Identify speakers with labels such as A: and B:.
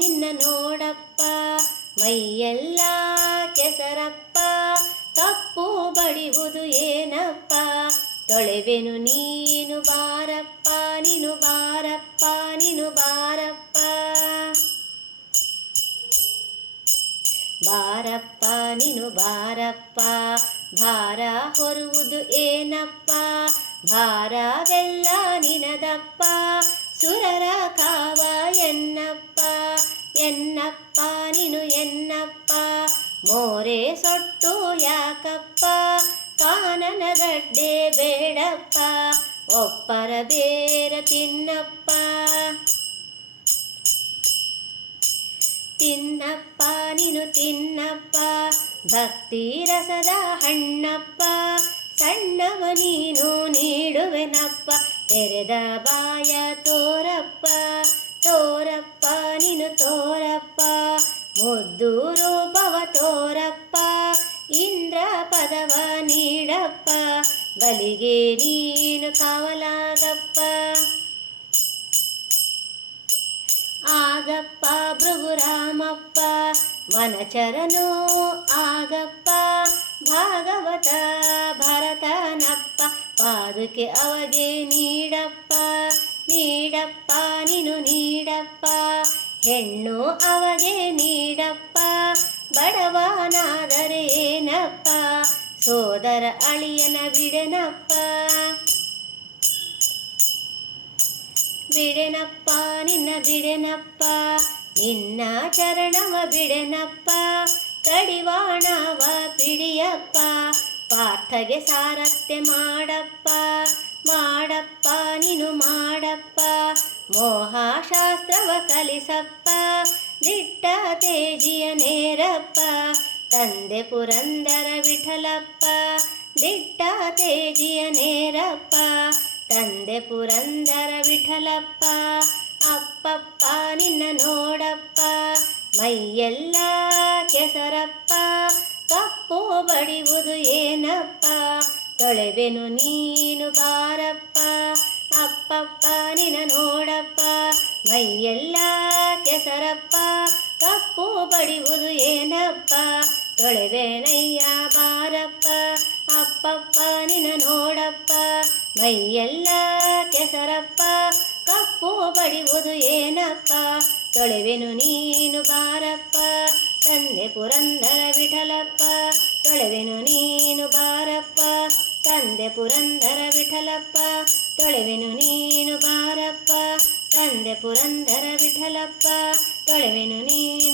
A: ನಿನ್ನ ನೋಡಪ್ಪ, ಮೈಯೆಲ್ಲ ಕೆಸರಪ್ಪ, ತಪ್ಪು ಬಡಿಯುವುದು ಏನಪ್ಪ? ತೊಳೆವೆನು ನೀನು ಬಾರಪ್ಪ ನೀನು ಬಾರಪ್ಪ ನೀನು ಬಾರಪ್ಪ. ಬಾರಪ್ಪ, ನೀನು ಬಾರಪ್ಪ, ಭಾರ ಹೊರುವುದು ಏನಪ್ಪ? ಭಾರವೆಲ್ಲ ನಿನದಪ್ಪ ಸುರರ ಮೋರೆ ಸೊಟ್ಟು ಯಾಕಪ್ಪ? ಕಾನನ ಗಡ್ಡೆ ಬೇಡಪ್ಪ. ಒಪ್ಪರ ಬೇರ ತಿನ್ನಪ್ಪ. ತಿನ್ನಪ್ಪ, ನೀನು ತಿನ್ನಪ್ಪ. ಭಕ್ತಿ ರಸದ ಹಣ್ಣಪ್ಪ. ಸಣ್ಣವ ನೀನು ನೀಡುವೆನಪ್ಪ. ತೆರೆದ ಬಾಯ ತೋರಪ್ಪ ತೋರಪ್ಪ, ಇಂದ್ರ ಪದವ ನೀಡಪ್ಪ, ಬಲಿಗೆ ನೀನು ಕಾವಲಾಗಪ್ಪ ಆಗಪ್ಪ ಭೃಗುರಾಮಪ್ಪ, ವನಚರನು ಆಗಪ್ಪ, ಭಾಗವತ ಭರತನಪ್ಪ, ಪಾದುಕೆ ಅವಗೆ ನೀಡಪ್ಪ ನೀಡಪ್ಪ, ನೀನು ನೀಡಪ್ಪ, ಹೆಣ್ಣು ಅವಗೆ ನೀಡಪ್ಪ. ಏನಪ್ಪ? ಸೋದರ ಅಳಿಯನ ಬಿಡೆನಪ್ಪ? ಬಿಡೆನಪ್ಪ, ನಿನ್ನ ಬಿಡೆನಪ್ಪ? ನಿನ್ನ ಚರಣವ ಬಿಡೆನಪ್ಪ? ಕಡಿವಾಣವ ಪಿಡಿಯಪ್ಪ? ಪಾರ್ಥಗೆ ಸಾರಥ್ಯ ಮಾಡಪ್ಪ? ಮಾಡಪ್ಪ, ನೀನು ಮಾಡಪ್ಪ? ಮೋಹಾಶಾಸ್ತ್ರವ ಕಲಿಸಪ್ಪ? ದಿಟ್ಟ ತೇಜಿಯ ನೇರಪ್ಪ ತಂದೆ ಪುರಂದರ ವಿಠಲಪ್ಪ, ದಿಟ್ಟ ತೇಜಿಯ ನೇರಪ್ಪ, ತಂದೆ ಪುರಂದರ ವಿಠಲಪ್ಪ, ಅಪ್ಪಪ್ಪ ನಿನ್ನ ನೋಡಪ್ಪ, ಮೈಯೆಲ್ಲ ಕೆಸರಪ್ಪ, ಕಪ್ಪು ಬಡಿವುದು ಏನಪ್ಪ, ತೊಳೆವೆನು ನೀನು ಬಾರಪ್ಪ, ಅಪ್ಪಪ್ಪ ನಿನ್ನ ನೋಡಪ್ಪ, ಮೈಯೆಲ್ಲ ಕೆಸರಪ್ಪ, ಕಪ್ಪು ಏನಪ್ಪ ತೊಳೆವೆನಯ್ಯ ಬಾರಪ್ಪ, ಅಪ್ಪಪ್ಪ ನಿನ್ನ ನೋಡಪ್ಪ, ಮೈಯೆಲ್ಲ ಕೆಸರಪ್ಪ, ಕಪ್ಪು ಬಡಿಯುವುದು ಏನಪ್ಪ, ತೊಳೆವೆನು ನೀನು ಬಾರಪ್ಪ, ತಂದೆ ಪುರಂದರ ವಿಠಲಪ್ಪ, ತೊಳೆವೆನು ನೀನು ಬಾರಪ್ಪ, ತಂದೆ ಪುರಂದರ ವಿಠಲಪ್ಪ, ತೊಳೆವೆನು ನೀನು ಬಾರಪ್ಪ, ತಂದೆ ಪುರಂದರ ವಿಠಲಪ್ಪ, ತೊಳೆವೆನು ನೀನು